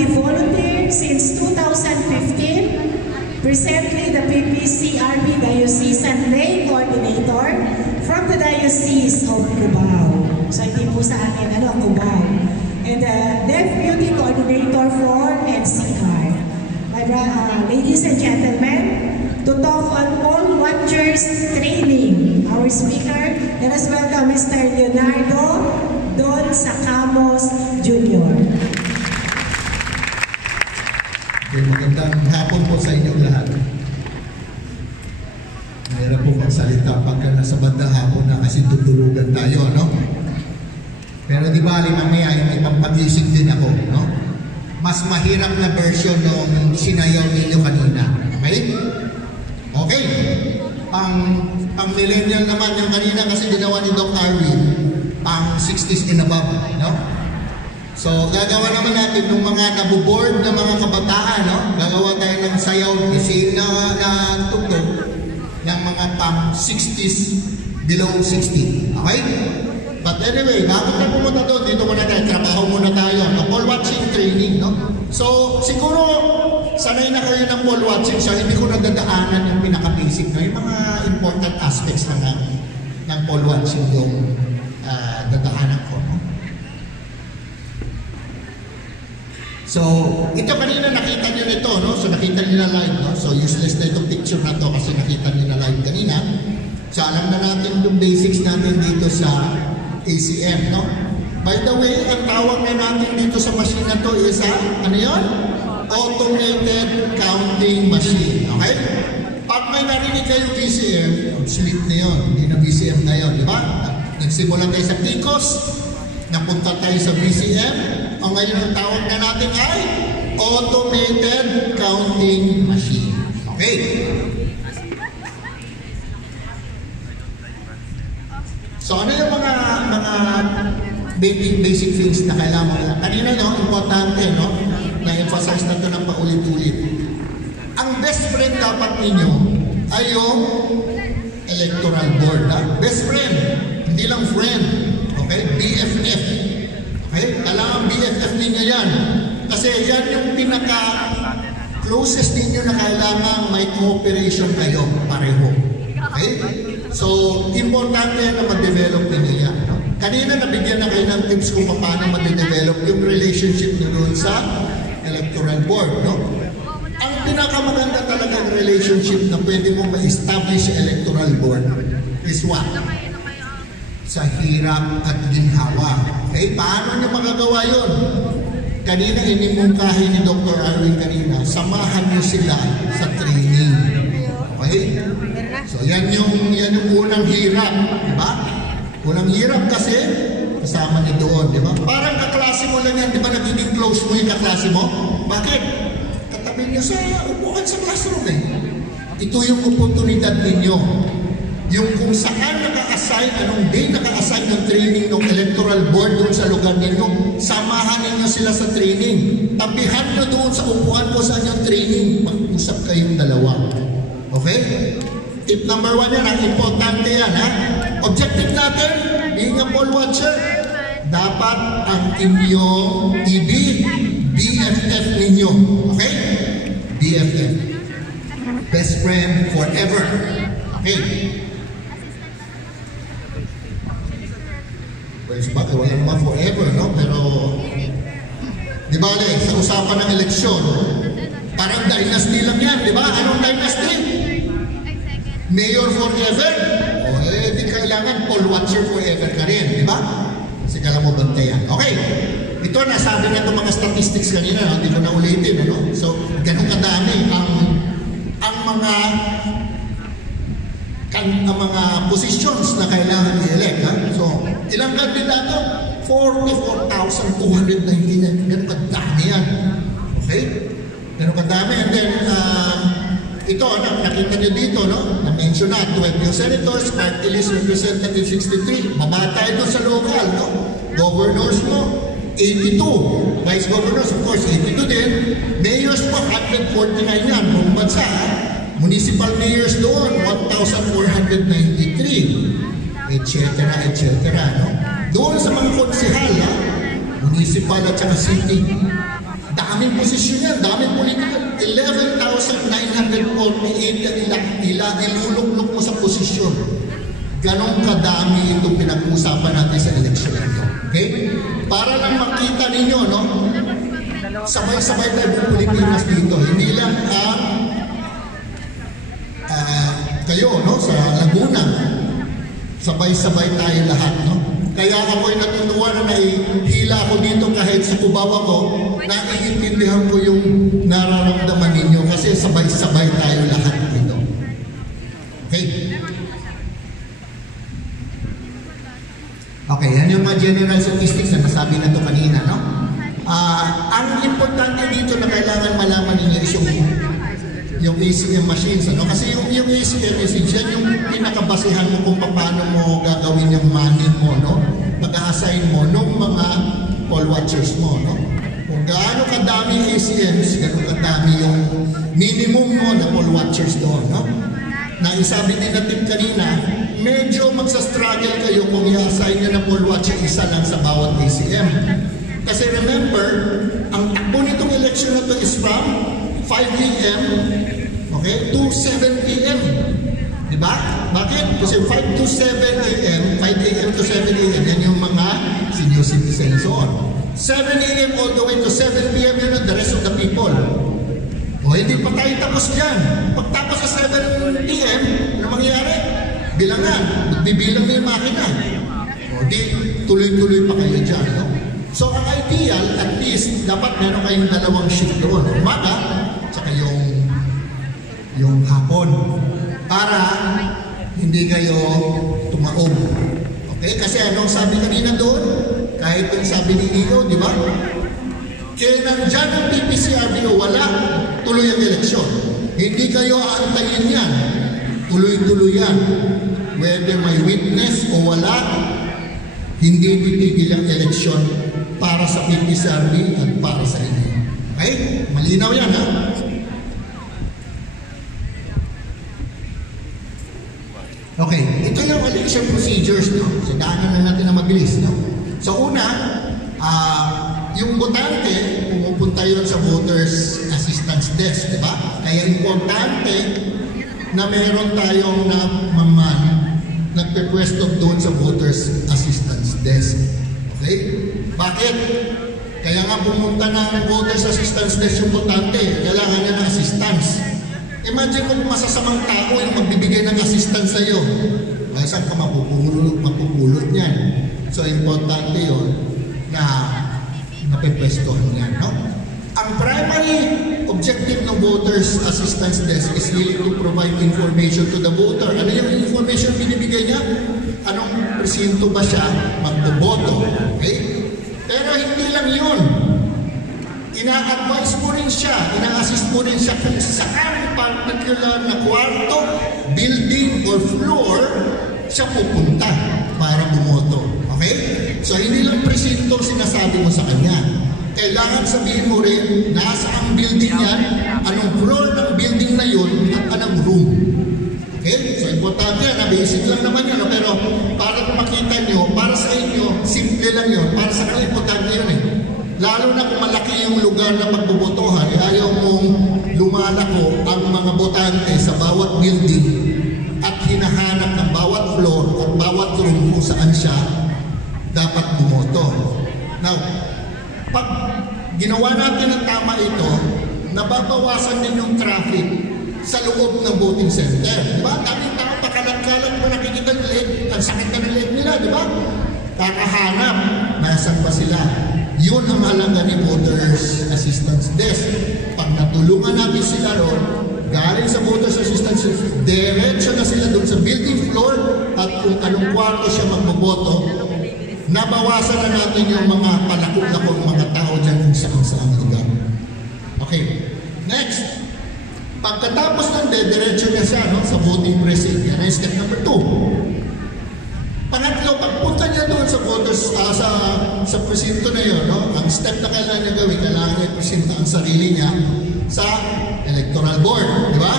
CRB volunteer since 2015. Presently, the PPCRB Diocesan Lay Coordinator from the Diocese of Cubao. So, hindi po sa akin, Cubao. And the Deputy Coordinator for NCR. Ladies and gentlemen, to talk on Paul Watchers training, our speaker, let us welcome Mr. Leonardo Don Sacamos Jr. Magandang hapon po sa inyong lahat. Mahirap po magsalita pagka nasa bandang hapon na kasi tutulugan tayo, no? Pero di bali mamaya may pampagising din ako, no? Mas mahirap na version nung sinayaw ninyo kanina. Okay? Okay. Pang millennial naman yung kanina kasi ginawa ni Doc Arwin. Pang 60s and above, no? So, gagawa naman natin ng mga nabuboard na mga kabataan, no? Gagawa tayo ng sayaw, kasi na tugtog ng mga pang 60s, below 60. Okay? But anyway, bago tayo pumunta doon, dito muna tayo, trabaho muna tayo. Pole watching training, no? So, siguro, sanay na kayo ng pole watching, so hindi ko nadadaanan yung pinaka-basic, no? Yung mga important aspects ng pole watching yung dadaanan ko, no? So, ito kanina nakita nyo nito, no? So, nakita nyo na live, no? So, useless na itong picture na to kasi nakita nyo na live kanina. So, alam na natin yung basics natin dito sa ACM, no? By the way, ang tawag na natin dito sa machine na to is ano yun? Automated Counting Machine, okay? Pag may narinig kayo VCM, obsolete na yun. Hindi na VCM na yun, di ba? Nagsimula tayo sa PICOS, napunta tayo sa VCM, ang ngayon ang tawag na natin ay Automated Counting Machine. Okay? So ano yung mga basic things na kailangan? Kanina, no? Importante, no? Na-emphasize na ito ng paulit-ulit. Ang best friend dapat ninyo ay yung electoral board. Ha? Best friend, hindi lang friend. Okay? BFF. Okay? Kailangan BFF ninyo yan. Kasi yan yung pinaka-closest ninyo na kailangan may cooperation kayo pareho. Okay? So, importante yan na ma-develop ninyo yan. No? Kanina nabigyan na kayo ng tips kung paano ma-develop yung relationship nyo doon sa electoral board. No? Ang pinakamaganda talagang relationship na pwede mo ma-establish sa electoral board is what? Sa hirap at ginhawa. Okay? Paano nyo magagawa yun? Kanina inimungkahi ni Dr. Arwin kanina, samahan nyo sila sa training. Okay? So yan yung unang hirap. Diba? Unang hirap kasi, kasama niyo doon. Diba? Parang kaklase mo lang yan. Diba nagiging close mo yung kaklase mo? Bakit? Katabi nyo sa upuan sa classroom eh. Ito yung oportunidad ninyo. Yung kung saan naka-assign, anong day naka-assign ng training ng electoral board doon sa lugar ninyo, samahan ninyo sila sa training. Tabihan nyo doon sa upuan ko sa inyong training. Mag-usap kayong dalawa. Okay? Tip number 1 yan, ang importante yan, ha? Objective natin, being a poll watcher, dapat ang inyong BFF ninyo. Okay? BFF. Best friend forever. Okay? Bakit wala naman forever, no? Pero, di ba, sa usapan ng eleksyon, parang dynasty lang yan, di ba? Anong dynasty? Mayor forever? O, di kailangan poll watcher forever ka rin, di ba? Kasi kala mo bantayan. Okay, ito nasabi na itong mga statistics kanina, no? Hindi ko na ulitin, ano? So, ganun kadami ang mga positions na kailangan i-elect. So, ilang kandidato? 44,299. Ganun kadami yan. Okay? Ganun kadami. And then, ito, nakita nyo dito, no? Na-mention na, 12 yung senators, party list representative 63. Mabatay doon sa local, no? Governors mo, 82. Vice governors, of course, 82 din. Mayors po, 149 yan. Buong bansa, municipal mayors doon, 1,493. Etc. No? Doon sa mga konsehal, municipal at saka city, dami daming posisyon yan, daming political. 11,948 iluluklok mo sa posisyon. Ganon kadami itong pinag-uusapan natin sa eleksyon ito. Okay? Para lang makita ninyo, no? Sabay-sabay tayo ng Pilipinas dito. Hindi lang kayo, no? Sa Laguna. Sabay-sabay tayo lahat, no? Kaya ako'y natutuwa na nahihila ako dito kahit sa Cubao ako, naiintindihan ko yung nararamdaman ninyo kasi sabay-sabay tayo lahat dito. Okay? Okay, yan yung mga general statistics na nasabi na to kanina, no? Ang importante dito na kailangan malaman ninyo is yung ACM machines, ano? Kasi yung ACM machines, yan yung pinakabasihan mo kung paano mo gagawin yung manning mo, no? Pag-a-assign mo ng mga poll watchers mo, no? Kung gaano kadami ACMs, gaano kadami yung minimum mo na poll watchers doon, no? Na isabi din natin kanina, medyo magsa-struggle kayo kung i-assign nyo na poll watcher isa lang sa bawat ACM. Kasi remember, ang takbo nitong election na to is from 5 a.m. okay, to 7 p.m. Diba? Bakit? Kasi 5 to 7 a.m., 5 a.m. to 7 a.m., yan yung mga senior citizens on. 7 a.m. all the way to 7 p.m., yun ang the rest of the people. O hindi pa tayo tapos dyan. Pagtapos sa 7 p.m., ano mangyayari? Bilangan. Bibilang mo yung makina. O di, tuloy-tuloy pa kayo dyan. No? So, ang ideal, at least, dapat meron kayong dalawang shift doon. Umaga, tsaka yung hapon. Para hindi kayo tumaob. Okay? Kasi anong sabi kanina doon? Kahit yung sabi ni Iyo, di ba? Kaya nandyan ang PPCRBO, wala, tuloy ang eleksyon. Hindi kayo aantayin yan. Tuloy-tuloy yan. Whether may witness o wala, hindi titigil ang eleksyon para sa PPCRB at para sa inyo. Okay? Malinaw yan, ha? Okay, ito yung election procedures, no? So, daanan na natin na mabilis, no? So, una, yung botante, pumupunta yun sa voters assistance desk, di ba? Kaya importante na meron tayong nagpe-pwesto doon sa voters assistance desk. Okay? Bakit? Kaya nga pumunta ng voters assistance desk yung botante, kailangan niya ng assistance. Imagine kung masasamang tao yung magbibigay ng assistance sa'yo. Ay, saan ka mapupulot niyan? So, importante yun na napipwestohan yan, no? Ang primary objective ng voters assistance desk is really to provide information to the voter. Ano yung information binibigay niya? Anong presinto ba siya magboboto? Okay? Pero hindi lang yun. Ina-advise mo rin siya, ina-assist mo rin siya kung saan particular na kwarto, building, or floor siya pupunta para bumoto. Okay? So, hindi lang presinto sinasabi mo sa kanya. Kailangan sabihin mo rin, nasa ang building yan, anong floor ng building na yun, at anong room. Okay? So, importante yan, basic lang naman yun, pero para makita nyo, para sa inyo, simple lang yun, para sa kanila, importante yun eh. Lalo na kung malaki yung lugar na pagbobotohan, ayaw mong lumalako ang mga botante sa bawat building at hinahanap ng bawat floor at bawat room kung saan siya dapat bumoto. Now, pag ginawa natin ng tama ito, nababawasan din yung traffic sa loob ng voting center. Diba? Daming tao pakalat-kalat mo nakikita ng leg, ang sakit na ng leg nila, diba? Kakahanap, nasan ba sila? Yun ang halaga ni Voters Assistance Desk. Pag natulungan natin sila ron, galing sa Voters Assistance Desk, diretso na sila doon sa building floor at kung anong kwarto siya magboboto, nabawasan na natin yung mga palakot-lakot mga tao dyan kung saan lugar. Okay, next. Pagkatapos ng diretso na siya sa voting precinct, yan ay step number 2. Pangatlo, pagpunta niya doon sa voters, sa presinto na yun, no? Ang step na kailangan niya gawin, kailangan niya presinta ang sarili niya sa electoral board, di ba?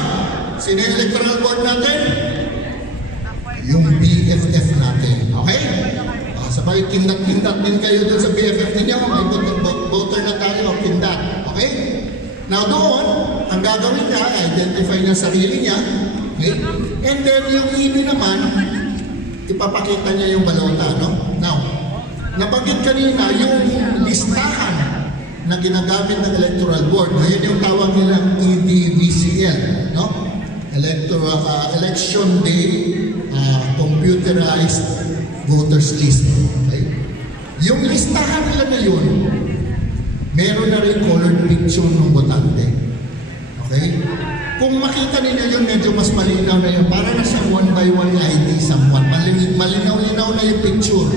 Sino yung electoral board natin? Yung BFF natin, okay? Sabay, kindat-kindat din kayo doon sa BFF niyo, may voter na tayo, kindat, okay? Now doon, ang gagawin niya, identify niya sarili niya, okay? And then yung EB naman, ipapakita niya yung balota, no? Now, nabanggit kanina yung listahan na ginagamit ng Electoral Board. Ngayon yung tawag nilang EDVCL, no? Election Day Computerized Voters List. Okay? Yung listahan nila na yun, meron na rin colored picture ng botante. Okay? Kung makita ninyo yun, medyo mas malinaw na yun. Para na siyang one by one ID someone. Malinaw-linaw na yung picture.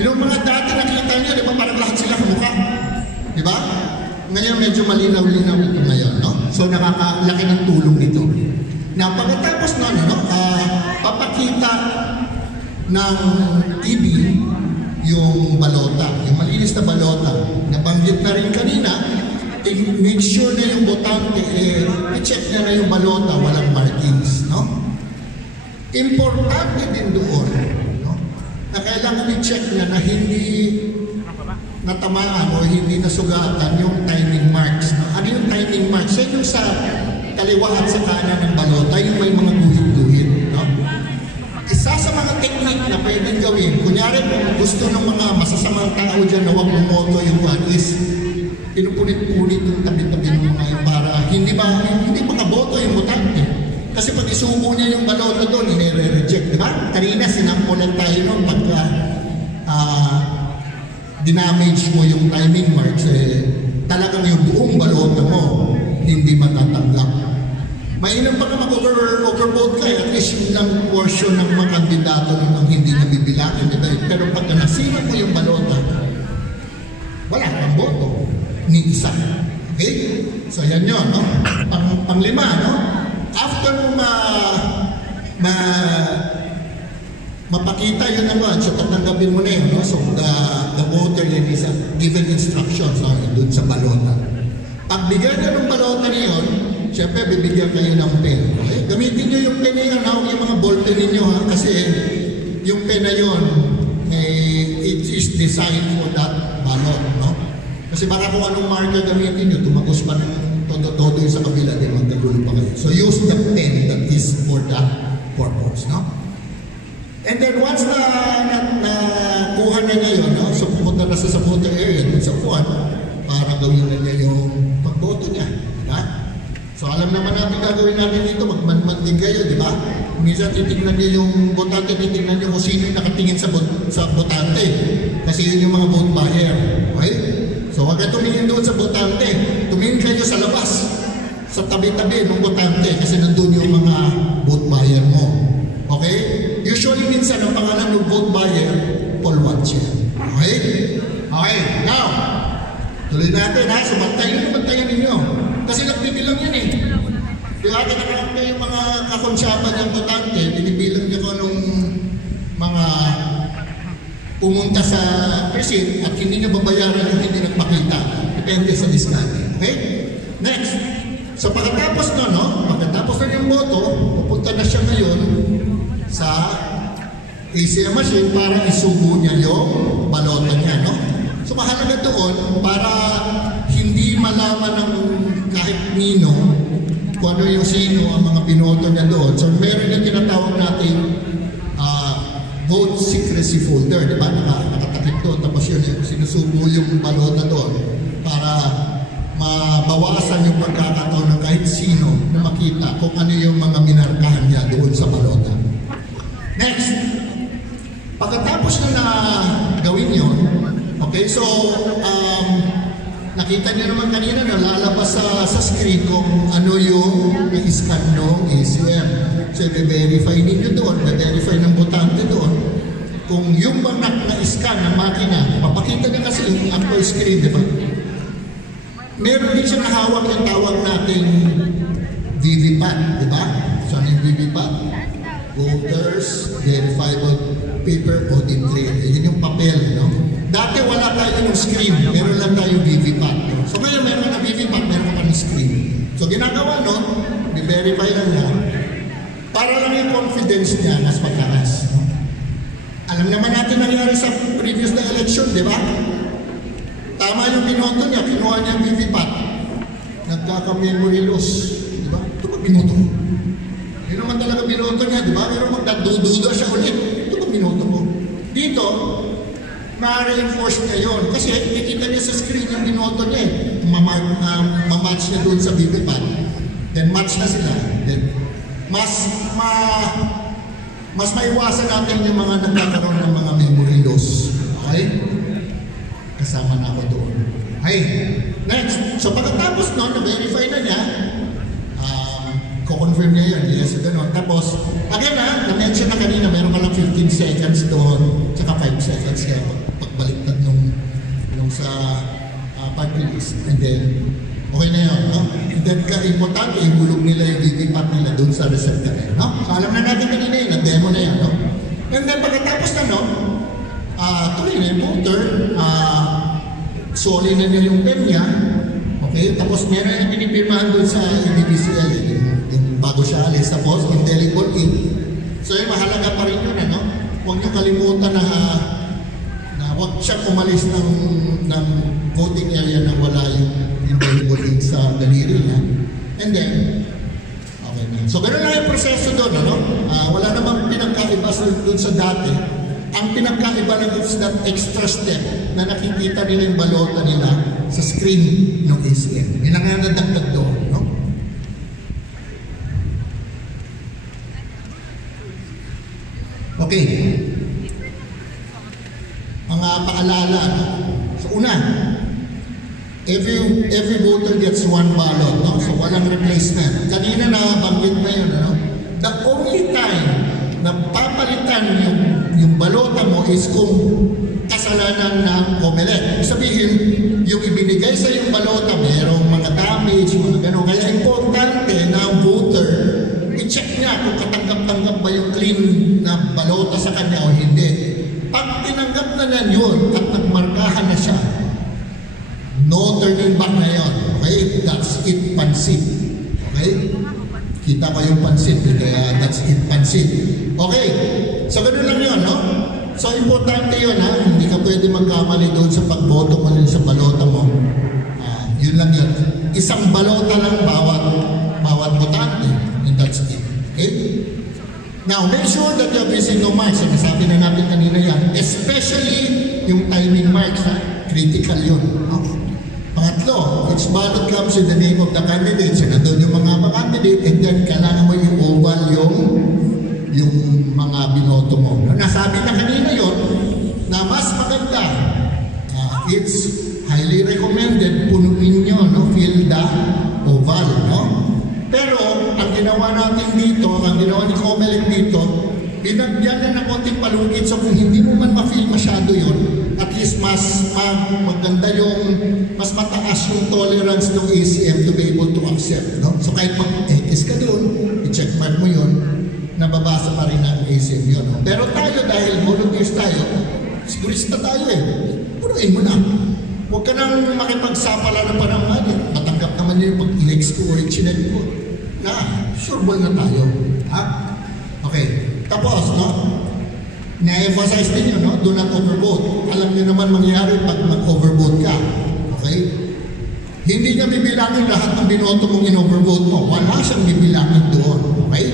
Yung mga dati nakita nyo, di ba parang lahat sila kamukha? Di ba? Ngayon medyo malinaw-linaw ito ngayon, no? So nakakalaki ng tulong nito. Na pagkatapos na, papakita ng TV yung balota, yung malinis na balota. Nabanggit na rin kanina, make sure na yung botante, i-check niya na yung balota, walang markings, no? Importante din doon, no? Na kailangan i-check niya na hindi natamaan o hindi nasugatan yung timing marks, no? Ano yung timing marks? Yan yung sa kaliwa at sa kanan ng balota, yung may mga guhit-guhit, no? Isa sa mga technique na pwedeng gawin, kunyari kung gusto ng mga masasamang tao dyan na huwag bumoto yung one is, pinupunit-punit yung tabi-tabi ng mga yun para hindi makaboto yung botante. Kasi pag isubo niya yung balota doon, inire-reject, di ba? Kanina, sinampulan tayo noon pagka dinamage mo yung timing marks, talagang yung buong balota mo, hindi matatanggap. Mainam pa ka mag-overvote ka, at least yung lang portion ng mga kandidato ang hindi nabibilangin, di ba? Pero pagka nasinap mo yung balota, wala kang boto. Ni isa. Okay? So yan yun, no? Panglima, no? After mo mapakita yun naman, so tatanggapin mo na yun, no? So the voter yun is given instructions doon sa balota. Pag bigyan na ng balota na yun, syempre bibigyan kayo ng pen. Okay? Gamitin nyo yung pen na yun, hawag yung mga ballpen ninyo, ha? Kasi yung pen na yun, it is designed for that ballot, no? Kasi baka kung anong marker gamitin nyo, tumagos pa ng todo-todo yung sa kabila, din magkagulo pa kayo. So use the pen that is for that purpose, no? And then once nakuha na niya yun, no? So pumunta na sa voter area, dun sa puwan, para gawin na niya yung pagboto niya, di ba? So alam naman natin gagawin natin dito, magmandig kayo, di ba? Minsan titignan niyo yung botante, titignan niyo kung sino yung nakatingin sa botante. Kasi yun yung mga vote buyer, okay? So huwag ka tumingin doon sa botante, tumingin kayo sa labas, sa tabi-tabi ng botante kasi nandun yung mga vote buyer mo. Okay? Usually minsan ang pangalan ng vote buyer, Paul Watcher. Okay? Okay, now, tuloy natin ha, so bantayan ninyo. Kasi nagbibilang yan eh. Di ba, kinakaroon kayo yung mga kakonsyapa ng botante, binibilang niyo ko nung mga pumunta sa precinct at hindi na babayaran yung hindi nagpakita. Depende sa diskarte. Okay? Next. So pagkatapos pagkatapos na yung boto, pupunta na siya ngayon sa ACM machine para isubo niya yung balota niya, no? So mahalaga doon para hindi malaman ng kahit nino kung ano yung sino ang mga binoto niya doon. So meron yung tinatawag natin vote secrecy folder, di ba? Nakatakip doon, tapos yun, sinusubo yung balota doon para mabawasan yung pagkakataon ng kahit sino na makita kung ano yung mga minarkahan niya doon sa balota. Next, pagkatapos na gawin yun, okay, so nakita niyo naman kanina na lalabas sa screen kung ano yung na-scan ng ACM. So, i-verify ninyo doon, i-verify ng botante doon. Kung yung mga na-scan ng makina, mapakita niya kasi yung actual screen, di ba? Meron din siya nahawak yung tawag nating VVPAT, di ba? So, ano yung VVPAT? Voters Verifiable Paper Audit Trail. Yun yung papel, no? Dati wala tayo yung screen, meron lang tayo VVPAT. No? So, ngayon meron na VVPAT, meron ka ng screen. So, ginagawa nun, i-verify lang na para lang yung confidence niya mas mataas. No? Alam naman natin nangyari sa previous na election, di ba? Tama yung binoto niya, kinuha niya yung VVPAT. nagkaka-memory loss. Di ba? Ito ba binoto mo? Yun naman talaga binoto niya, di ba? Pero magdadududa siya ulit. Ito ba binoto mo? Dito, ma-reinforce niya yun. Kasi nakikita niya sa screen yung binoto niya eh. Ma-match niya doon sa BBPAT. Then match na sila. Then mas maiwasan natin yung mga nagkakaroon ng mga memory loss. Okay? Kasama na ako doon. Okay. Next. So pagkatapos nun, na-verify na niya, ko-confirm niya yun. Yes, gano'n. Tapos, again na-mention na kanina, meron ka lang 15 seconds doon, tsaka 5 seconds kaya pagbaliktad nung sa party list. And then, okay na yun, no? And then, importante, ihulog nila yung VVPAT nila doon sa receptacle, no? So, alam na natin kanina yun, na-demo na yan, no? And then, pagkatapos na, no? Tuloy na yung voter, soli na niya yung pen niya, okay? Tapos, meron yung pinipirmahan doon sa EDBCL, yung bago siya alis, tapos, indelible ink. So, yung mahalaga pa rin yun, ano? Huwag niyo kalimutan na huwag siya umalis ng voting area na wala yung indelible ink sa daliri niya. And then, okay na. So, gano'n lang yung proseso doon, ano? Wala namang pinagkaiba doon sa dati. Ang pinagkaiba lang is that extra step na nakikita nila yung balota nila sa screen ng ACM. Yun lang nga nadagdag doon, no? Okay. Mga paalala. So, una, every voter gets one ballot, no? So, walang replacement. Kanina nabanggit na yun, ano? The only time na papalitan yung balota mo is kung kasalanan ng COMELEC. Sabihin, yung ibinigay sa yung balota, merong mga damage, mga gano'n. Kaya importante na ang voter, i-check niya kung katanggap-tanggap ba yung clean na balota sa kanya o hindi. Pag tinanggap na niya yun at nagmarkahan na siya, no turning back na yun. Okay? That's it, pansit. Okay? Kita ko yung pansit, kaya that's it, pansit. Okay? So, gano'n lang yun, no? So, importante yun, ha? Hindi ka pwede magkamali doon sa pagboto mo sa balota mo. Yun lang yun. Isang balota lang bawat botante. And that's it. Okay? Now, make sure that you're using no marks. Nasabi na natin kanina yan. Especially yung timing marks, ha? Critical yun. No? Pangatlo, each ballot comes with the name of the candidate. So, nandun yung mga candidate, and then kailangan mo yung oval yung mga binoto mo. Nasabi na kanina yon na mas maganda. It's highly recommended, punuin nyo, no? Fill the oval, no? Pero, ang ginawa natin dito, ang ginawa ni COMELEC dito, binagyan na ng konting palugit. So, kung hindi mo man ma-feel masyado yun, at least mas maganda yung, mas mataas yung tolerance ng ACM to be able to accept, no? So, kahit mag-X ka doon, i-check mark mo yun, nababasa pa rin ng ACM yun, no? Pero tayo, dahil volunteers tayo, sigurista tayo eh. Punuin mo na. Huwag ka nang makipagsapala na parang matanggap naman yun yung pag-elex ko o i-chinek ko. Sure ball na tayo. Ha? Okay. Tapos, no? Na-emphasize din yun, no? Do not overvote. Alam niyo naman mangyayari pag mag-overvote ka. Okay? Hindi niya bibilangin lahat ng binoto mong in-overvote mo. Wala siyang bibilangin doon. Okay?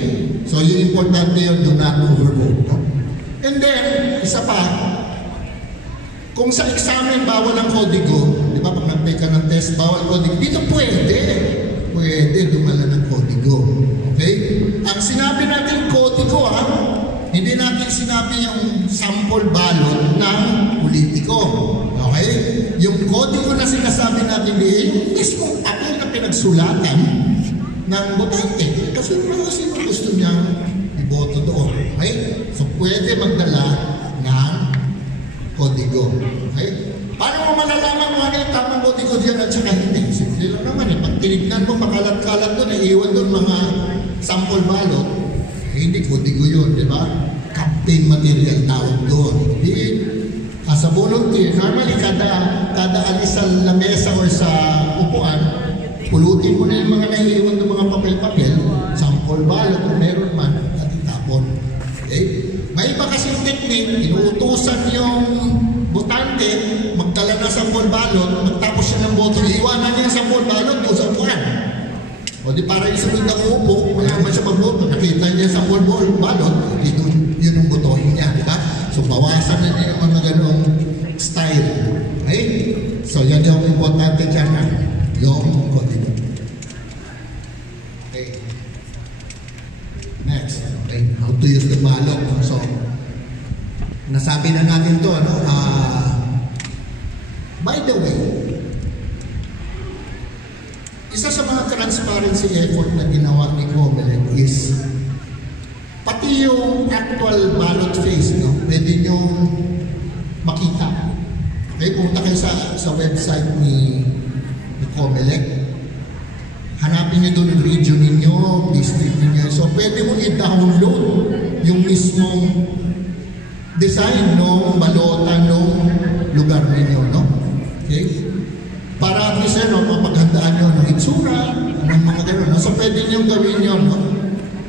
So, yung importante yun, do not overvote. No? And then, isa pa, kung sa examen, bawal ang kodigo, di ba, pag nag-take ka ng test, bawal kodigo, dito pwede dumala ng kodigo. Okay? Ang sinabi natin kodigo, hindi natin sinabi yung sample ballot ng politiko. Okay? Yung kodigo na sinasabi natin, yung mismong papel na pinagsulatan ng botante. Kasi gusto niyang iboto doon. Okay? So, pwede magdala ng kodigo. Okay? Paano mo malalaman mo ano yung tamang kodigo dyan at saka hindi? Simple lang naman eh. Pag tinignan mo, makalat-kalat doon, iiwan doon mga sample ballot, hindi kodigo yun, di ba? Campaign material tawag doon. Hindi, as a volunteer, normally kada alis sa lamesa or sa upuan, pulutin mo na yung mga naiiwan ng mga papel-papel, sample ballot, kung meron man, at itapon. Okay? May iba kasing technique, inuutusan yung botante, magdala na sa sample ballot, magtapos siya ng boto, iiwanan niya sa sample ballot o sa upuan. O di para yung sunod na upo, wala naman siya magboto, nakita niya sa balot, yun ang botohin niya, di ba? So bawasan na niya yung mga ganong style. Okay? So yan yung importante dyan na yung kodigo. Okay. Next. Okay. How to use the ballot. So, nasabi na natin to, ano? By the way, isa sa mga transparency effort na ginawa ni Comelec is pati yung actual ballot phase, no? Pwede nyo makita. Okay, punta kayo sa website ni Comelec. Hanapin nyo doon yung region ninyo, district ninyo. So, pwede mo i-download yung mismong design ng balota ng lugar ninyo, no? Okay? Para at least, no, mapaghandaan nyo ng itsura, ng mga gano'n, no? So, pwede nyo gawin yun, no?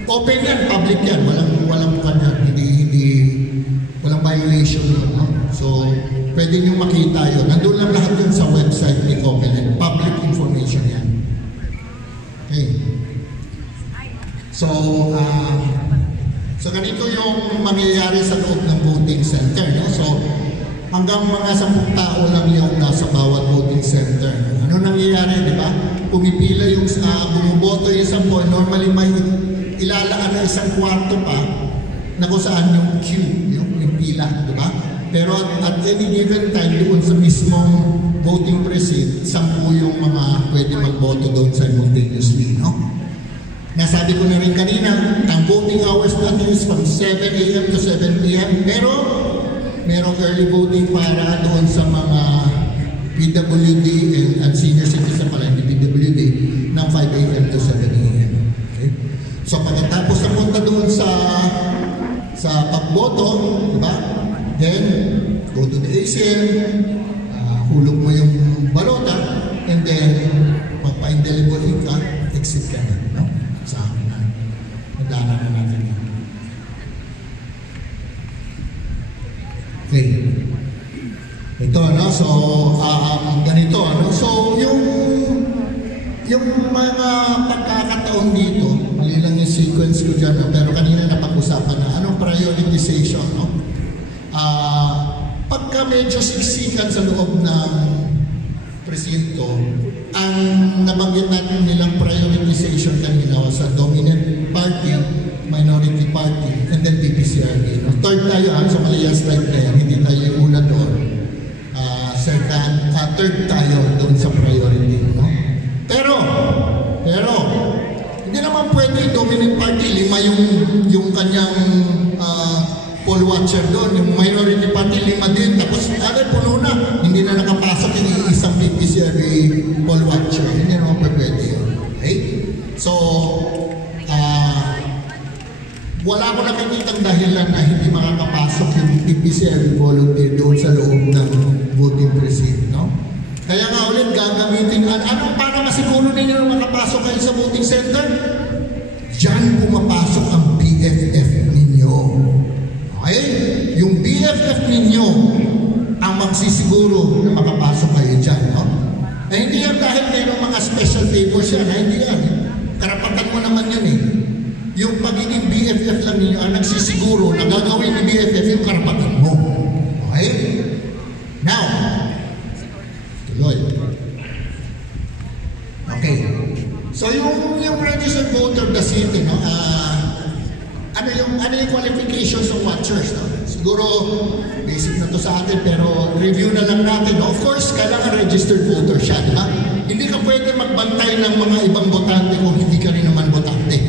Open yan, public yan. Walang kanya, walang violation yun, no? So, pwede nyo makita yun. Nandun lang lahat yun sa website ni Comelec. Public information yan. Okay. So ganito yung mangyayari sa loob ng voting center. No? So, hanggang mga 10 tao lang yung nasa bawat voting center. Ano nangyayari, di ba? Pumipila yung bumuboto yung 10. Normally may ilalaan na 1 kwarto pa na kung saan yung queue, yung pila, di ba? Pero at any given time, doon sa mismong voting precinct, 10 yung mga pwede magboto doon simultaneously, no? Nasabi ko na rin kanina, ang voting hours natin is from 7 a.m. to 7 p.m. Pero merong early voting para doon sa mga PWD and senior citizen pala, hindi PWD, ng 5 a.m. to 7 a.m. Okay? So pagkatapos na punta doon sa pagboto, diba? Then, go to the ACM, hulog mo yung balota, and then, magpa-indelible ka, exit ka na, no? Sa akin na. Nadana na natin yun. Okay. Ito, no? So, ganito, no? So, yung mga pagkakataon dito, mali lang yung sequence ko dyan, no? Pero kanina napag-usapan na, anong prioritization, no? Pagka medyo siksikan sa loob ng presinto, ang nabanggit natin nilang prioritization kanina sa dominant party, minority party, and then PPCRB. No? Third tayo, sa mali yung slide na yan, hindi tayo yung una doon. Third tayo doon sa priority. No? Pero, hindi naman pwede dominant party, 5 yung kanyang poll watcher doon, yung minority party, 5 din, tapos puno na, hindi na nakapasok yung isang PPCRB poll watcher, hindi naman pwede yun. Okay? So, wala ko nakikitang dahilan na hindi makakapasok yung PPCRB volunteer doon sa loob ng voting precinct, no? Kaya nga ulit, gagamitin, paano masiguro ninyo na makapasok kayo sa voting center? Diyan pumapasok ang BFF ninyo. Okay? Yung BFF ninyo ang magsisiguro na makapasok kayo dyan, no? Hindi yan dahil mayroong mga special favors yan, hindi yan. Karapatan mo naman yun eh. Yung pagiging BFF lang ninyo ang nagsisiguro na gagawin ni BFF yung karapatan mo. Okay? Now, tuloy. Okay. So yung registered voter of the city, no? Ano yung qualifications ng watchers, no? Siguro basic na to sa atin, pero review na lang natin, no? Of course, kailangan registered voter siya, di ba? Hindi ka pwede magbantay ng mga ibang botante kung hindi ka rin naman botante.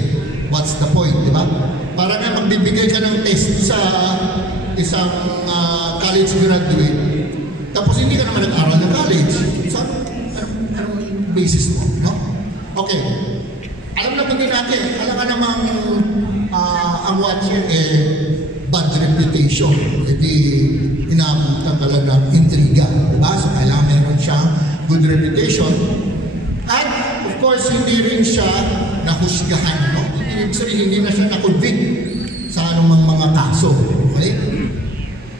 What's the point, di ba? Para nga magbibigay ka ng test sa isang college graduate, tapos hindi ka naman nag-aral ng college. So, anong basis mo, no? Okay. Alam naman din natin, alam ka namang ang watcher bad reputation. Hindi inaamutang ka lang ng intriga, di ba? So, kailangan meron siyang good reputation. At, of course, hindi rin siya nahusgahan, no? Hindi na siya na-convict sa anumang mga kaso. Okay?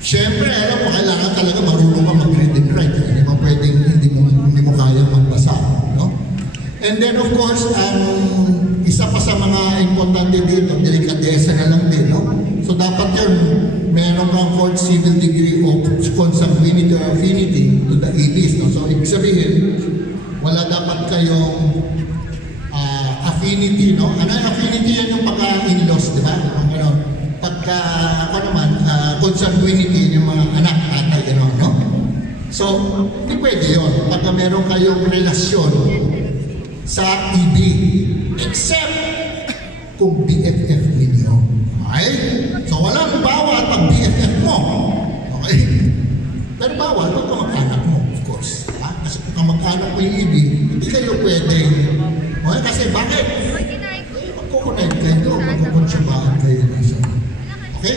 Siyempre, alam mo, kailangan talaga marunong ka mag-read and write. Hindi mo pwedeng, hindi mo kaya magbasa. No? And then of course, ang isa pa sa mga importante dito, delikadesa na lang din, no? So dapat yun, meron kang fourth civil degree of consanguinity or affinity to the EBs, no? So ibig sabihin, wala dapat kayong affinity, no? Ano yung affinity? Yan yung pagka-in-laws, di ba? Ano, pagka, ako naman, consanguinity yung mga anak, tatay, gano'n, no? So, hindi pwede yun. Pagka meron kayong relasyon sa EB, except kung BFF ninyo. Okay? So, walang bawal pag BFF mo. Okay? Pero bawal pag kamag-anak mo, of course. Ha? Kasi kung kamag-anak mo yung EB, hindi kayo pwede. Okay? Kasi bakit? Magkukunayin kayo, magkukunsyabahan kayo. Okay?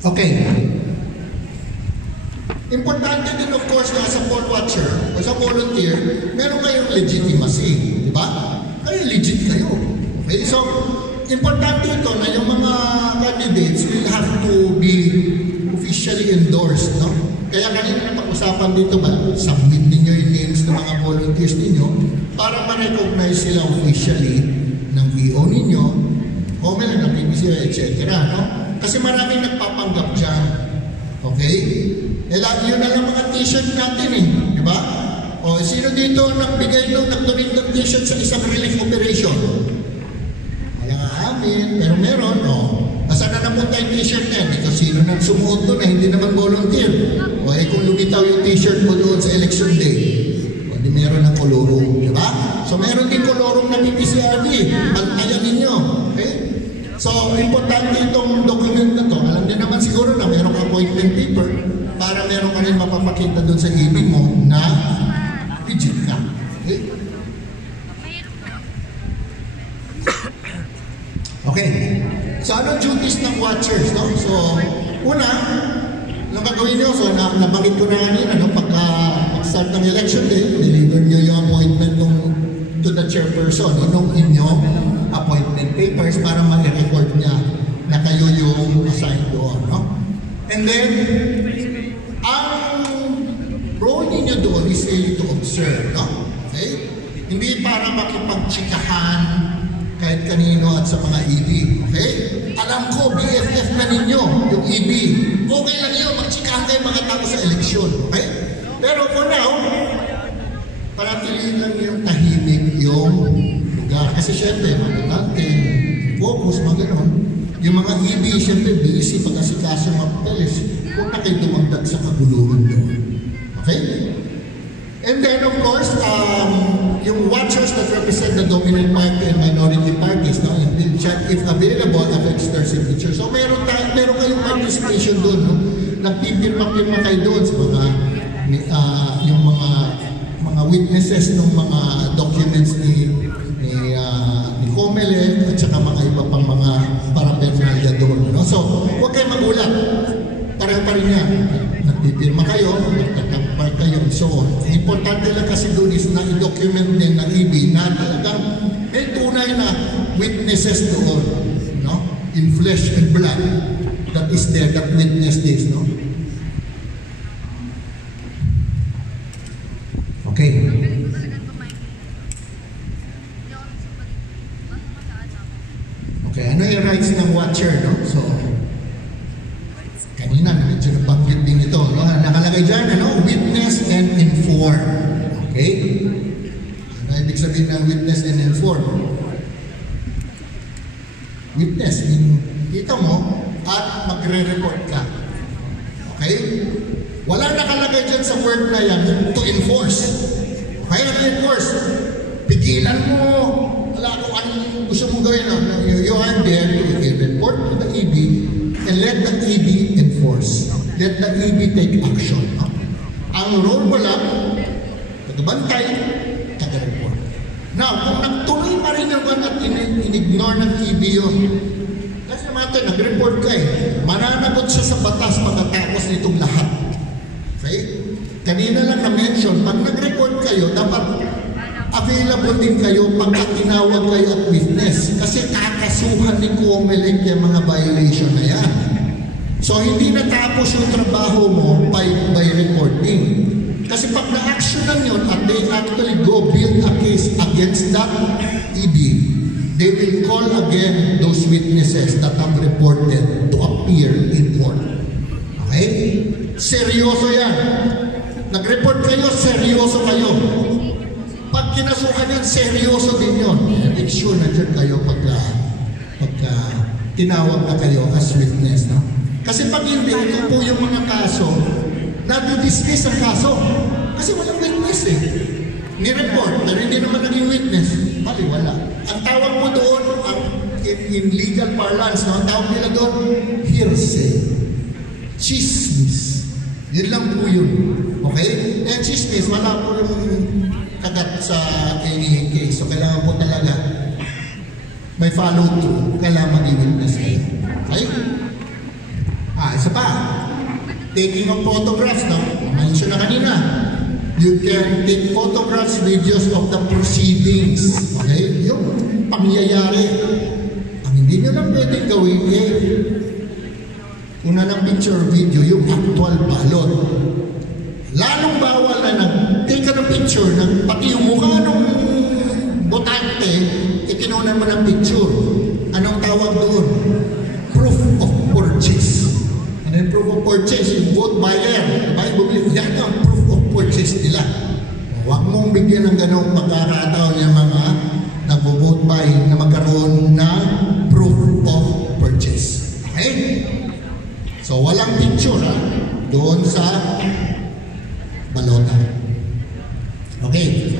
Okay. Importante din of course na sa poll watcher o sa volunteer, meron kayong legitimacy, di ba? Kayo legit kayo. Okay, so importante ito na yung mga candidates will have to be officially endorsed, no? Kaya kanina na pag-usapan dito ba, submit ninyo yung names ng mga volunteers ninyo para ma-recognize sila officially ng EO ninyo, COMELEC, ng PBCO, etc. No? Kasi maraming nagpapanggap dyan. Okay? Yun na lang mga t-shirt natin eh. Di ba? O sino dito nagbigay nung nagturing ng t-shirt sa isang relief operation? Wala nga amin. Pero meron, o. Saan na napunta yung t-shirt na yan? Ito sino nang sumuot doon na hindi naman volunteer. O kung lumitaw yung t-shirt mo doon sa election day, o di meron ng kolorong. Di ba? So meron din kolorong na PPCRD. Bantayan ninyo. Okay? So, importante itong document na to. Alam niyo naman siguro na merong appointment paper para meron ka rin mapapakita doon sa ibig mo na legit ka. Okay? Okay. So, anong duties ng watchers? No? So, una, nung gagawin nyo, so nabanggit ko na kanina, no? Pagka-start ng election day, deliver nyo yung appointment to the chairperson, nung inyong appointment papers para ma-record niya na kayo yung assigned doon. No? And then, ang role ninyo doon is really to observe. No? Okay? Hindi para makipagtsikahan kahit kanino at sa mga EB. Okay? Alam ko, BFF na ninyo, yung EB. Okay lang yun, magtsikahan kayo mga tao sa eleksyon. Okay? Pero for now, panatilihin lang yung tahimik yung lugar. Kasi syempre, magandante, focus, mga gano'n. Yung mga EB, syempre, busy pag-asikaso mga papeles. Huwag na kayo dumagdag sa kaguluhan doon. Okay? And then, of course, yung watchers that represent the dominant party and minority parties, no, if available, affects their signature. So, meron kayong participation doon. No? Nagpipirma-pirma kayo doon sa mga, yung mga witnesses ng mga documents ni COMELEC at saka mga iba pang mga paraphernalia doon. No? So, huwag kayo magulat. Pareho pa rin yan. Nagpipirma kayo, nagtatampar kayo, and so on. Importante lang kasi doon is na i-document din ng EB na talagang may tunay na witnesses doon. No? In flesh and blood that is there, that witness this. No? Okay. Okay, ano yung rights ng watcher, no? So, kanina, medyo nabanggit din ito, no? Nakalagay dyan, ano? Witness and inform. Okay? Ano ibig sabihin ng witness and inform? Witness, kita mo, at magre-report ka. Okay? Wala nakalagay dyan sa word na yan to enforce. Kaya enforce. Pigilan mo. Wala kung anong gusto mong gawin. No? You are there to report to the EB and let the EB enforce. Let the EB take action. No? Ang role mo lang, taga-bantay, taga-report. Now, kung nagtuloy pa rin naman at in-ignore ng EB yun, kasi natin, nag-report ka eh. Mananagot siya sa batas pagkatapos nitong lahat. Okay? Kanina lang na-mention, pag nag-report kayo, dapat available din kayo pagka tinawag kayo at witness. Kasi kakasuhan ni COMELEC yung mga violation na yan. So, hindi natapos yung trabaho mo by reporting. Kasi pag na-actionan yun at they actually go build a case against that EB, they will call again those witnesses that have reported to appear in court. Okay? Seryoso yan. Nag-report kayo, seryoso kayo. Pag kinasuhan yan, seryoso din yun. Make sure na dyan kayo pagka tinawag na kayo as witness. No? Kasi pag hindi, ito po yung mga kaso, nadi-dismiss ang kaso. Kasi walang witness eh. Ni-report, pero hindi naman naging witness. Bali, wala. Ang tawag mo doon, in legal parlance, no? Ang tawag nila doon, hearsay. Chismis. Yun lang po yun. Okay? Eh, chismis, wala po yung kagat sa any case. So, kailangan po talaga may follow-through. Kailangan mag-witness kayo. Okay? Isa pa. Taking of photographs, no? Mention na kanina. You can take photographs, videos of the proceedings. Okay? Yung pangyayari. Ang hindi nyo lang pwedeng gawin una ng picture video, yung actual ballot. Lalong bawal na nag-take ka ng picture, pati yung mukha ng botante, ikinunan mo ng picture. Anong tawag doon? Proof of purchase. Ano yung proof of purchase? Yung vote buyer. Yan ang proof of purchase nila. Huwag mong bigyan ng ganong pagkakataon yung mga nag-vote buy na magkaroon ng proof of purchase. Okay? So, walang picture doon sa balota. Okay.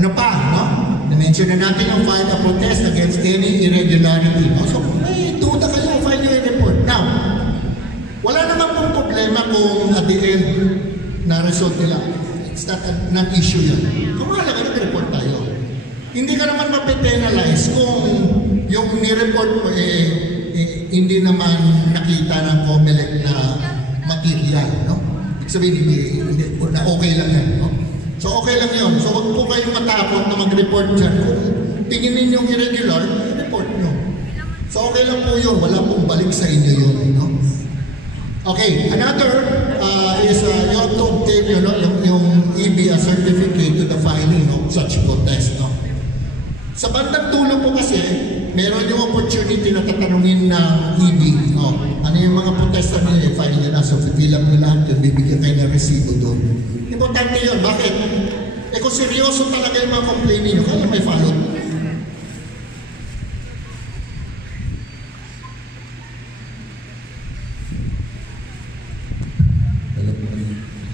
Ano pa, no? Na-mention na natin ang file a protest against any irregularity. No? So, may duda kayo, file nyo yung report. Now, wala naman pong problema kung at the end na-result nila. It's not an issue yan. Kung mahalaga, nag-report tayo. Hindi ka naman mape-penalize kung yung ni-report mo hindi naman nakita ng COMELEC na material, no? Ibig sabihin, hindi, na okay lang yan, no? So, okay lang yun. So, huwag po kayong matakot na mag-report dyan. Kung tingin ninyong irregular, report nyo. So, okay lang po yun. Wala pong balik sa inyo yun, no? Okay, another is you have to obtain yung EB a certificate to the filing of such protest, no? Sa bandang dulo po kasi, meron yung opportunity na tatanungin ng EB. No? Ano yung mga protesta nila, file nila. So, fill up nila lahat yun, bibigyan kayo ng resibo doon. Importante yun. Bakit? Kung seryoso talaga yung mga complaint nyo, kaya may follow.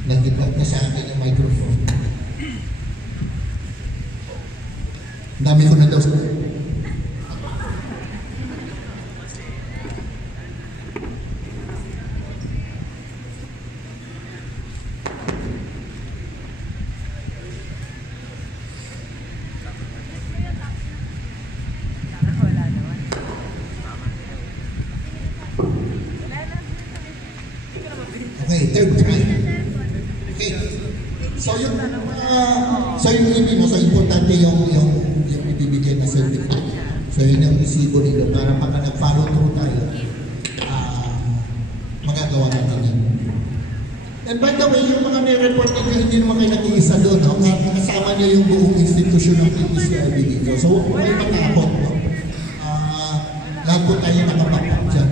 Nag-deploy na sa akin yung microphone. Dami ko na daw sa... Okay, third try. Okay. So yung EB, no? So importante yung ibibigay na certificate. So yun yung resibo nito para pagka nag-follow through tayo, magagawa natin yan. And by the way, yung mga nire-report nyo, hindi naman kayo nag-iisa doon, no? Kasama nyo yung buong institusyon ng PPCIB dito. So huwag kayo matakot, no? Lahat po tayo nakapapag dyan.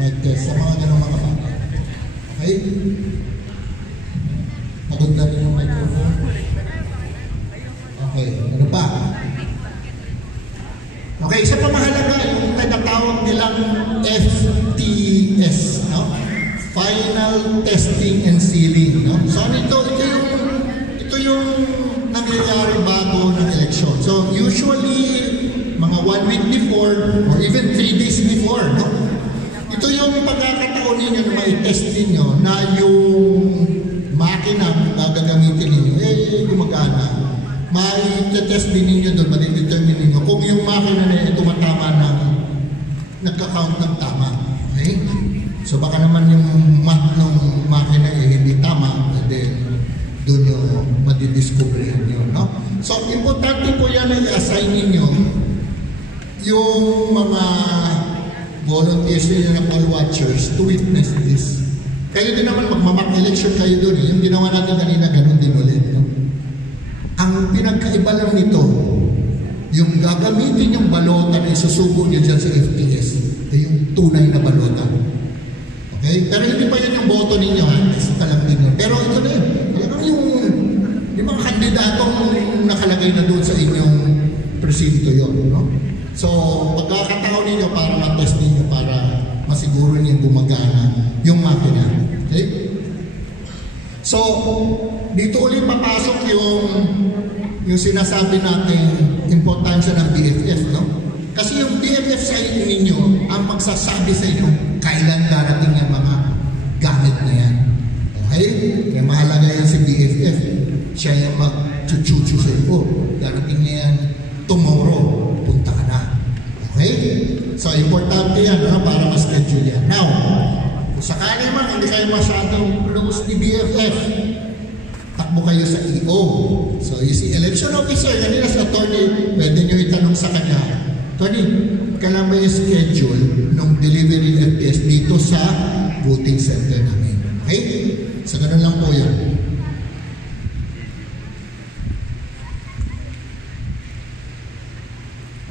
Mag-test sa mga ganong mga bata. Okay? Pagod na rin yung microphone. Okay, ano pa? Okay, isa pa mahalaga yung tinatawag nilang FTS, no? Final Testing and Sealing, no? So ito yung nangyayari bago ng election. So usually mga 1 week before or even 3 days before, no? Ito yung pagkakataon ninyo na may test ninyo na yung makina na gagamitin ninyo, gumagana. May test din ninyo doon, madidetermine ninyo kung yung makina na tumatama ng nagka-count ng tama. Okay? So baka naman yung math ng makina hindi tama, then doon yung madidiscover nyo, no? So importante po yan na i-assign ninyo yung mga volunteers nyo na poll watchers to witness this. Kayo din naman, magmamak election kayo doon. Yung ginawa natin kanina, ganun din ulit. No? Ang pinagkaiba lang nito, yung gagamitin yung balota na isusubo nyo dyan sa FTS, yung tunay na balota. Okay? Pero hindi pa yun yung boto ninyo, ha? Isa lang din yun. Pero ito na yun. Talagang yung mga kandidatong nakalagay na doon sa inyong presinto yun. No? So, pagkakataon ninyo para matest ninyo, para masiguro niyo gumagana yung makina. Okay? So, dito ulit papasok yung sinasabi natin importansya ng BFF, no? Kasi yung BFF sa ninyo ang magsasabi sa inyo kailan darating yung mga gamit na yan. Okay? Kaya mahalaga yan si BFF. Siya yung mag-chuchuchu sa iyo. Darating niya yan tomorrow. Punta ka na. Okay? So, importante yan, no? Para ma-schedule yan. Now, kung sakali man, hindi kayo masyadong close ni BFF, takbo kayo sa EO. So, you see, election officer, kanina sa attorney, pwede nyo itanong sa kanya, Tony, kailan ba yung schedule ng delivery FPS dito sa voting center namin? Okay? So, ganun lang po yan.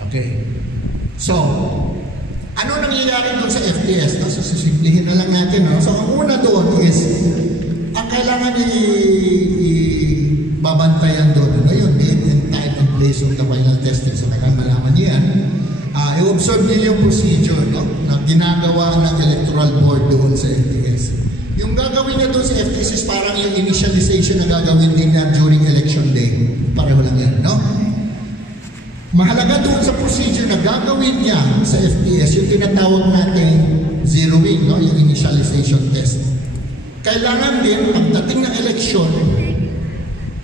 Okay. So, ano nangyayari doon sa FTS? No? So, sisimplihin na lang natin. No? So, ang una doon is, ang kailangan babantayan doon, no? Yun, date and time and place of the final testing. So, kailangan malaman niyo yan. I-observe niyo yung procedure, no? Na ginagawa ng electoral board doon sa FTS. Yung gagawin niya doon sa FTS is parang yung initialization na gagawin din niya during election day. Pareho lang yan, no? Mahalaga doon sa procedure na gagawin niya sa FTS, yung tinatawag natin zeroing, no? Yung initialization test. Kailangan din, pagdating ng eleksyon,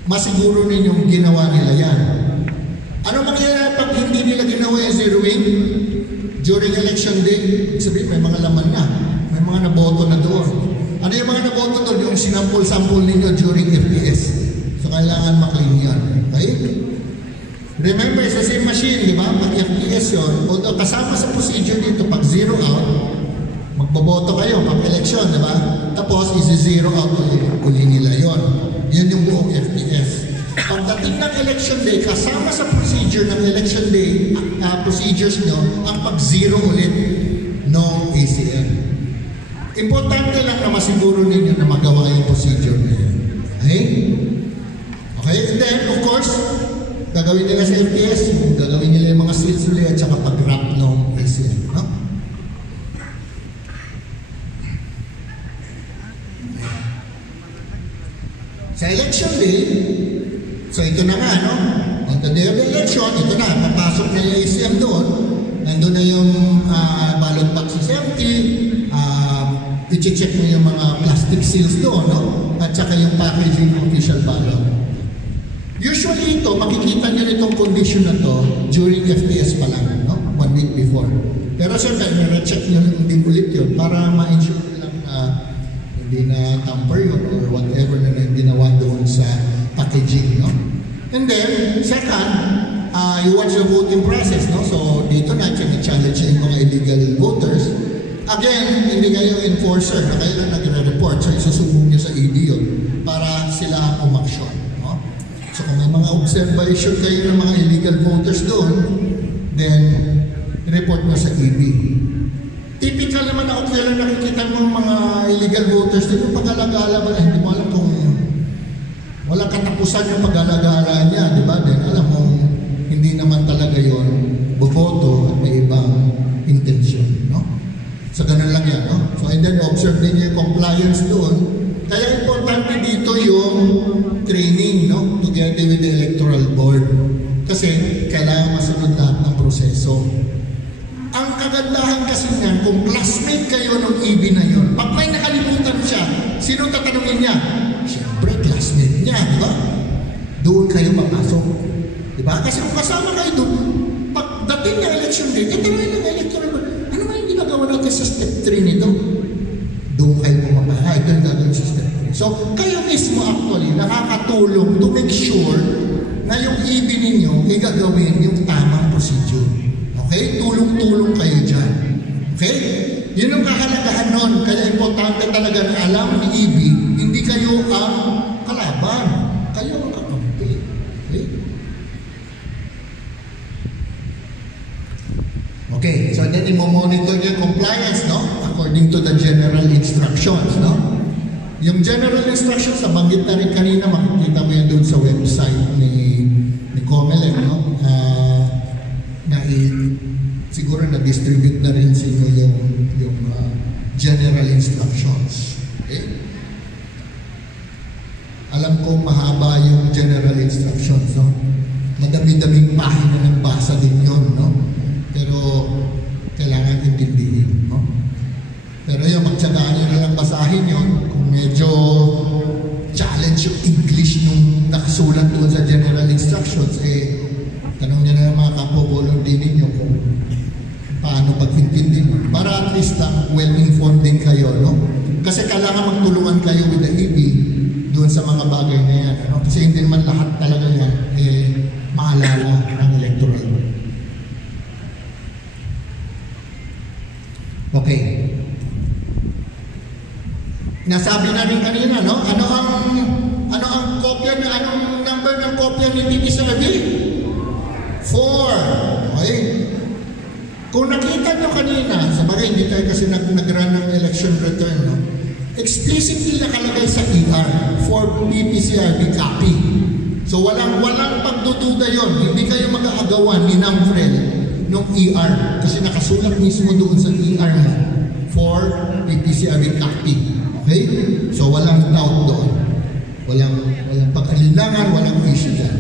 masiguro ninyong ginawa nila yan. Ano mangyayari pag hindi nila ginawa yung zeroing during election day? Sabihin, may mga laman na. May mga naboto na doon. Ano yung mga naboto doon? Yung sinampul-sampul ninyo during FTS. So, kailangan maklin yan. Okay? Remember, sa same machine, di ba? Pag FTS yun, although kasama sa procedure dito, pag zero out, magboboto kayo, pag-election, di ba? Tapos, isi-zero out uli nila yun. Yun yung buong FTS. Pagdating ng election day, kasama sa procedure ng election day, procedures nyo, ang pag-zero ulit ng ACM. Importante lang na masiguro ninyo na magawa yung procedure na yun. Okay? Okay? And then, of course, gagawin nila sa FTS, gagawin nila yung mga seals ulit at saka pag-wrap ng ACM. No? Sa election day, so ito na nga, no? On the day of the election, ito na, papasok na yung ACM doon. Nandun na yung ballot box is empty, i-check mo yung mga plastic seals doon, no? At saka yung packaging ng official ballot. Usually ito, makikita nyo itong condition na to during FTS pa lang, no? 1 week before. Pero siyempre, nire-check nyo lang din ulit yun para ma-ensure lang na hindi na tamper yun or whatever na ginawa doon sa packaging, no? And then, second, you watch the voting process, no? So, dito na, challenge yung mga illegal voters. Again, hindi kayo enforcer na kayo lang nagre-report. So, isusubong nyo sa ED yun para sila ang umaksyon, no? So, kung may mga observation kayo ng mga illegal voters doon, then, report nyo sa ED. Typical naman ako kailan nakikita mo mga illegal voters dito, pag-alagala ba, hindi mo alam kung walang katapusan yung pag-alagala niya, di ba? Then alam mo, hindi naman talaga yon boboto at may ibang intention, no? So, ganun lang yan, no? So, and then observe din yung compliance doon. Kaya importante dito yung training, no? Together with the electoral board. Kasi kailangan masunod lahat ng proseso. Ang kagandahan kasi niyan, kung classmate kayo ng EB na yun, pag may nakalimutan siya, sino tatanungin niya? Siyempre, classmate niya, di ba? Doon kayo papasok. Di ba? Kasi kung kasama kayo doon, pagdating ng election day, ito na yung electoral board. Ano nga yung ginagawa natin sa step 3 nito? Doon kayo pumapasok. Ito yung gagawin sa step 3. So, kayo mismo actually, nakakatulong to make sure na yung EB ninyo, igagawin yung tamang procedure. Okay? Tulong-tulong kayo dyan. Okay? Yun yung kahalagahan nun. Kaya importante talaga talaga na alam ni EB, hindi kayo ang kalaban. Kayo ang kakampi. Okay? Okay, so then i-monitor yung compliance, no? According to the general instructions, no? Yung general instructions, nabanggit na rin kanina, makikita mo yun doon sa website ni COMELEC, no? Siguro na-distribute na rin sa inyo yung general instructions. Okay? Alam ko mahaba yung general instructions, no? Madami-daming pahina ng basa din yun, no? Pero kailangan intindihin, no? Pero yung magtsagaan nyo na lang basahin yun, kung medyo challenge yung English nung nakasulat doon sa general instructions, tanong nyo na ng mga kapwa-volunteer ninyo kung paano pag-intindi mo. Para at least well-informed din kayo, no? Kasi kailangan magtulungan kayo with the EB doon sa mga bagay na yan, no? Kasi hindi naman lahat talaga yan maalala ng electoral. Okay. Nasabi na rin kanina, no? Ano ang kopya niya? Anong number ng kopya ni PPCRB? 4. Okay? Kung nakita nyo kanina, sa bagay, hindi tayo kasi nag-run ng election return, no? Explicitly nakalagay sa ER for PPCRB copy. So walang pagdududa yon. Hindi kayo mag-aagawan ni Namfrel ng ER kasi nakasulat mismo doon sa ER mo for PPCRB copy. Okay? So walang doubt doon. Walang pag-alilangan, walang issue dyan.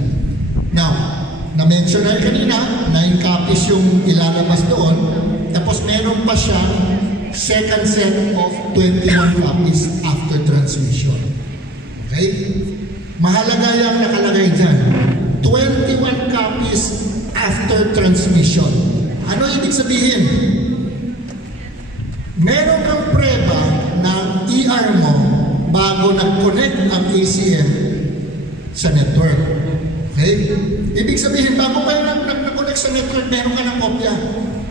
Now, na-mention na kanina, 9 copies yung ilalabas doon, tapos meron pa siya second set of 21 copies after transmission. Okay? Mahalaga yung nakalagay dyan. 21 copies after transmission. Ano ibig sabihin? Meron kang preba ng ER mo bago nag-connect ang ACM sa network. Okay? Ibig sabihin, bago pa yung nag-connect sa network, meron ka ng kopya.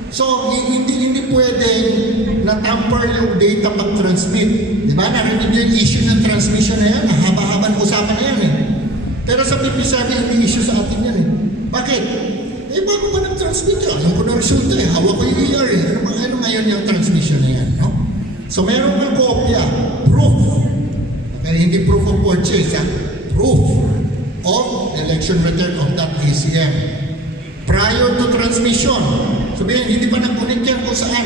So, hindi pwede na-tamper yung data pag-transmit. Diba? Narinig nyo yung issue ng transmission na yan. Haba-habang usapan na yan eh. Pero sa PPCRB, hindi issue sa atin yan eh. Bakit? Bago pa nag-transmit yun. Alam ko na resulta eh. Hawak ko yung ER eh. Ano ngayon yung transmission na yan, no? So, meron kang kopya. Proof. Okay, hindi proof of purchase, ha? Proof of election return of that ACM prior to transmission. Sabihin, hindi pa nag-connect yan kung saan.